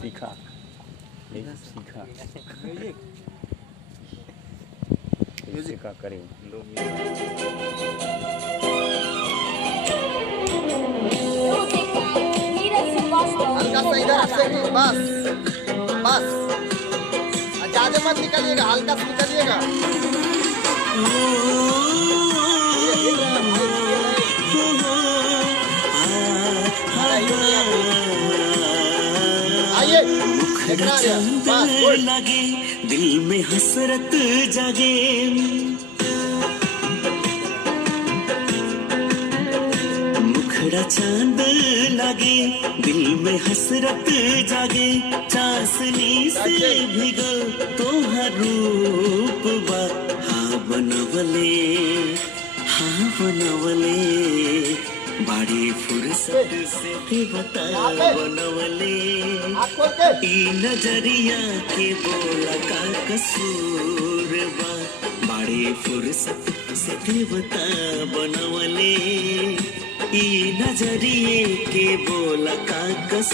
सीखा सीखा म्यूजिक का करे हल्का सा इधर से बस बस, ज्यादा मत निकलिएगा, हल्का सा निकलिएगा। आइए लगे दिल में हसरत जागे, मुखड़ा चांद लगे दिल में हसरत जागे, चांसनी से भिगो तो हर रूप बा, हाँ बनवले बड़ी फुर्सत से बता बनवले, ई नजरिया के बोला का कसूर बा, बड़ी फुर्सत से बता बनवले, ई नजरिए के बोला का कसूर।